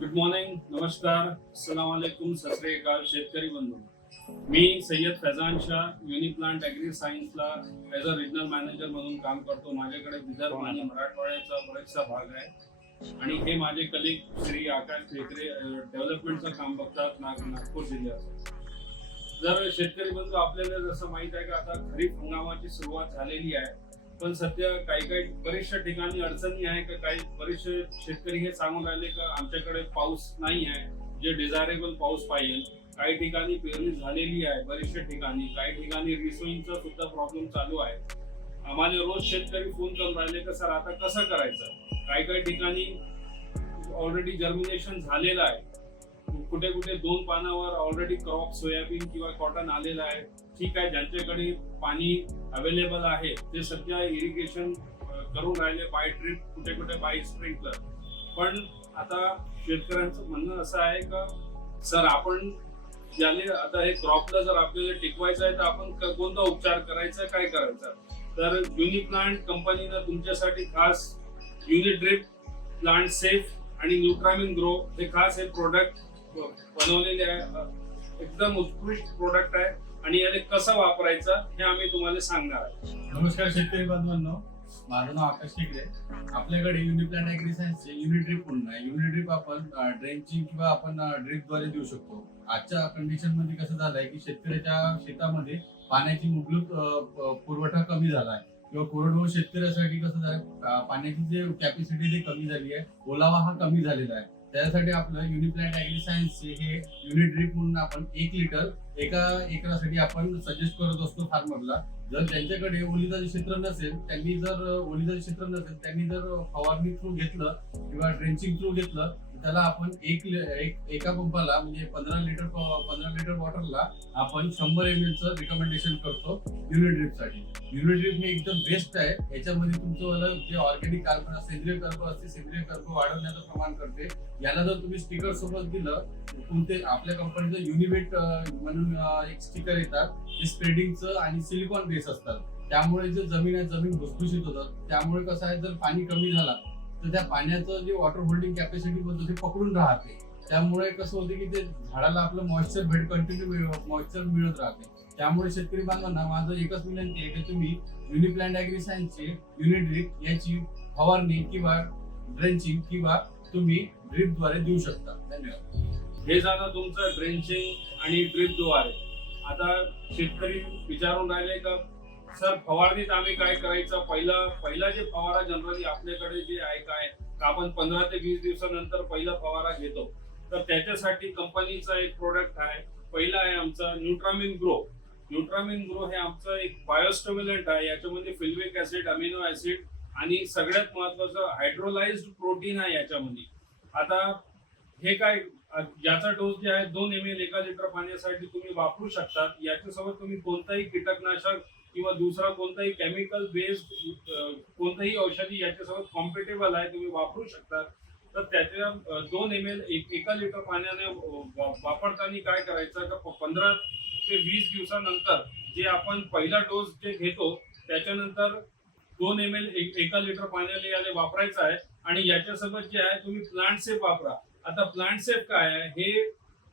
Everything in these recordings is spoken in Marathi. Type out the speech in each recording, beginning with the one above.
गुड मॉर्निंग नमस्कार. सलाम अलैकुम सत शेतकरी बंधू. मी सय्यद फैजान शाह युनिप्लांट ॲग्री सायन्सला ॲज अ रिजनल मॅनेजर म्हणून काम करतो. माझ्याकडे विदर्भ आणि मराठवाड्याचा बरेचसा भाग आहे. आणि हे माझे कलिग श्री आकाश ठेकरे डेव्हलपमेंटचं काम बघतात नाग नागपूर जिल्ह्यात जर शेतकरी बंधू आपल्याला जसं माहीत आहे का आता खरीप हंगामाची सुरुवात झालेली आहे. पण सध्या काही काही बरेचशा ठिकाणी अडचणी आहे का? काही बरेचसे शेतकरी हे सांगून राहिले का आमच्याकडे पाऊस नाही आहे जे डिझायरेबल पाऊस पाहिजे. काही ठिकाणी पेरणी झालेली आहे बरेचशा ठिकाणी. काही ठिकाणी रिसोईंगचा सुद्धा प्रॉब्लेम चालू आहे. आम्हाला रोज शेतकरी फोन करून राहिले का सर आता कसं करायचं? काही काही ठिकाणी ऑलरेडी जर्मिनेशन झालेलं आहे. कुठे कुठे दोन पानावर ऑलरेडी क्रॉप सोयाबीन किंवा कॉटन आलेलं आहे. ठीक आहे ज्यांच्याकडे पाणी अवेलेबल आहे ते सध्या इरिगेशन करून राहिले बाय ट्रिप कुठे कुठे बाय स्प्रिंकलर पण आता शेतकऱ्यांचं म्हणणं असं आहे का सर आपण ज्याने आता हे क्रॉपला जर आपल्याला टिकवायचं आहे तर आपण कोणता उपचार करायचा काय करायचा? तर युनिप्लांट कंपनीनं तुमच्यासाठी खास युनिड्रिप प्लांट सेफ आणि न्यूट्रामिन ग्रो हे खास हे प्रोडक्ट बनवलेले आहे एकदम उत्कृष्ट प्रोडक्ट आहे आणि याने कसं वापरायचं हे आम्ही तुम्हाला सांगणार आहे नमस्कार शेतकरी बांधवांनो. माझं नाव आकाश टिकरे आपल्याकडे युनिप्लॅन ऍग्री सायन्सचे युनिट्रिप पूर्ण आहे. युनिट्रिप आपण ड्रेनची किंवा आपण ड्रिपद्वारे देऊ शकतो. आजच्या कंडिशनमध्ये कसं झालंय की शेतकऱ्याच्या शेतामध्ये पाण्याची मुबलक पुरवठा कमी झाला आहे. किंवा कोरडवाहू शेतकऱ्यासाठी कसं झालं पाण्याची जे कॅपॅसिटी ती कमी झाली आहे ओलावा हा कमी झालेला आहे. त्यासाठी आपलं युनिप्लॅन ऍग्री सायन्सचे हे युनिट ड्रिप म्हणून आपण एक लिटर एका एकरासाठी आपण सजेस्ट करत असतो फार्मरला जर त्यांच्याकडे ओलिदाचे क्षेत्र नसेल त्यांनी जर ओलिदाचे क्षेत्र नसेल त्यांनी जर फवारणी थ्रू घेतलं किंवा ड्रेंचिंग थ्रू घेतलं त्याला आपण एक एक- एका पंपाला म्हणजे पंधरा लिटर पंधरा लिटर वॉटरला आपण शंभर एम एलचं रिकमेंडेशन करतो युनिट ड्रिपसाठी युनिट ड्रिप हे एकदम बेस्ट आहे. याच्यामध्ये तुमचं जे ऑर्गॅनिक कार्बन सेंद्रिय कर्ब असते सेंद्रिय कर्ब वाढवण्याचं प्रमाण करते. याला जर तुम्ही स्टिकर सोबत दिलं कोणते आपल्या कंपनीचं युनिवेट म्हणून एक स्टिकर येतात. जे स्प्रेडिंगचं आणि सिलिकॉन बेस असतात. त्यामुळे जे जमीन आहे जमीन भुसभुशीत होतात त्यामुळे कसं आहे जर पाणी कमी झाला तर त्या पाण्याचं जे वॉटर होल्डिंग कॅपॅसिटी बनतो ते पकडून राहते. त्यामुळे कसं होते की ते झाडाला आपलं मॉइश्चर भेट कंटिन्यू मॉइश्चर मिळत राहते. त्यामुळे शेतकरी बांधवांना माझं एकच विनंती आहे की तुम्ही युनिप्लॅन्ट ॲग्री सायन्सचे युनिट ड्रिप याची फवारणी किंवा ड्रेंचिंग किंवा तुम्ही ड्रिपद्वारे देऊ शकता. धन्यवाद. हे झालं तुमचं ड्रेंचिंग आणि ड्रिपद्वारे आता शेतकरी विचारून राहिले का सर फवारणीत आम्ही काय करायचं? पहिला पहिला जे फवारा जनरली आपल्याकडे जे आहे काय आपण पंधरा ते वीस दिवसानंतर पहिला फवारा घेतो. तर त्याच्यासाठी कंपनीचा एक प्रोडक्ट आहे. पहिला आहे आमचा न्यूट्रामिन ग्रो न्यूट्रामिन ग्रो हे आमचं एक बायोस्टोम्युलंट आहे. याच्यामध्ये फिल्विक ऍसिड अमिनो ऍसिड आणि सगळ्यात महत्वाचं हायड्रोलाइज्ड प्रोटीन आहे याच्यामध्ये. आता हे काय याचा डोस जे आहे दोन एम एल एका लिटर पाण्यासाठी तुम्ही वापरू शकता. याच्यासोबत तुम्ही कोणताही कीटकनाशक किंवा दुसरा कोणताही केमिकल बेस्ड कोणतंही औषधी याच्यासोबत कॉम्पेटेबल आहे तुम्ही वापरू शकता. तर त्याच्या दोन एम एल एका लिटर पाण्याने वापरताना काय करायचं का पंधरा ते वीस दिवसानंतर जे आपण पहिला डोस जे घेतो त्याच्यानंतर दोन एम एल एका लिटर पाण्याने याने वापरायचं आहे. आणि याच्यासोबत जे आहे तुम्ही प्लांट सेफ वापरा. आता प्लांट सेफ काय आहे हे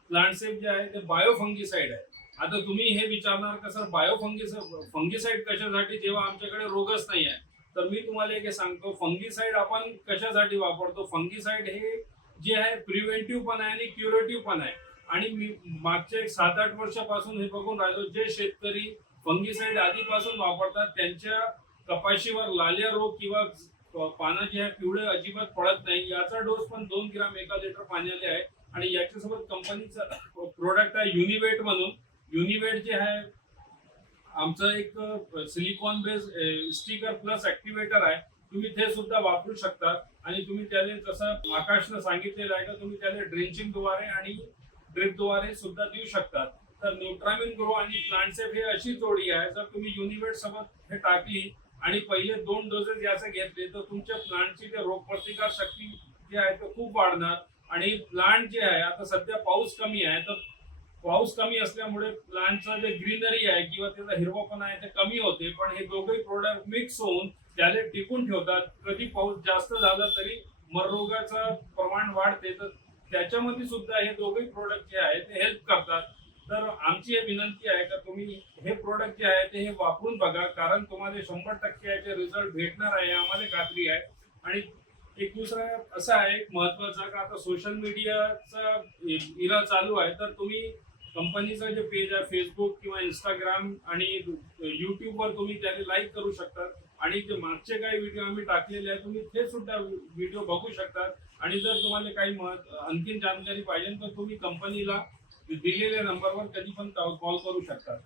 प्लांट सेफ जे आहे ते बायो फंगीसाईड आहे. आता तुम्ही हे विचारणार का सर बायो फंगीसाईड कशासाठी? जेव्हा आमच्याकडे रोगच नाही आहे तर मी तुम्हाला एक हे सांगतो फंगीसाईड आपण कशासाठी वापरतो? फंगीसाईड हे जे आहे प्रिव्हेंटिव्ह पण आहे आणि क्युरेटिव्ह पण आहे. आणि मी मागच्या एक सात आठ वर्षापासून हे बघून राहिलो जे शेतकरी फंगीसाईड आधीपासून वापरतात त्यांच्या कपाशीवर लाल्या रोग किंवा पानं जे आहे पिवळे अजिबात पडत नाही. याचा डोस पण दोन ग्राम एका लिटर पाण्याला आहे. आणि याच्यासोबत कंपनीचा प्रोडक्ट आहे युनिवेट म्हणून. युनिवेट जे आहे आमचं एक silicon base sticker plus activator आहे. तुम्ही ते सुद्धा वापरू शकता आणि तुम्ही त्याने जसं आकाशनं सांगितलेलं आहे का तुम्ही त्याने ड्रेंचिंगद्वारे आणि ड्रिपद्वारे सुद्धा देऊ शकतात. तर न्यूट्रामिन ग्रो आणि प्लांटसेफ हे अशी जोडी आहे. जर तुम्ही युनिवेट सोबत हे टाकली आणि पहिले दोन डोसेस याचे घेतले तर तुमच्या प्लांटची ते रोगप्रतिकार शक्ती जी आहे ते खूप वाढणार. आणि प्लांट जे आहे आता सध्या पाऊस कमी आहे तर पाऊस कमी असल्यामुळे प्लांटचं जे ग्रीनरी आहे किंवा त्याचा हिरवापणा आहे ते कमी होते. पण हे दोघे प्रोडक्ट मिक्स होऊन त्याला टिकून ठेवतात. कधी पाऊस जास्त झाला तरी मररोगाचं प्रमाण वाढते. तर त्याच्यामध्ये सुद्धा हे दोघे प्रोडक्ट जे आहे ते हेल्प करतात. तर आमची हे विनंती आहे का तुम्ही हे प्रोडक्ट जे आहे ते हे वापरून बघा. कारण तुम्हाला शंभर टक्के याचे रिझल्ट भेटणार आहे आम्हाला खात्री आहे. आणि एक दुसरा असा आहे महत्त्वाचा का आता सोशल मीडियाचा इरा चालू आहे तर तुम्ही कंपनीचं जे पेज आहे फेसबुक किंवा इंस्टाग्राम आणि युट्यूबवर तुम्ही त्याने लाईक करू शकता. आणि जे मागचे काही व्हिडिओ आम्ही टाकलेले आहेत तुम्ही ते सुद्धा व्हिडिओ बघू शकता. आणि जर तुम्हाला काही महत् आणखीन जानकारी पाहिजे तर तुम्ही कंपनीला दिलेल्या नंबरवर कधी पण कॉल करू शकता.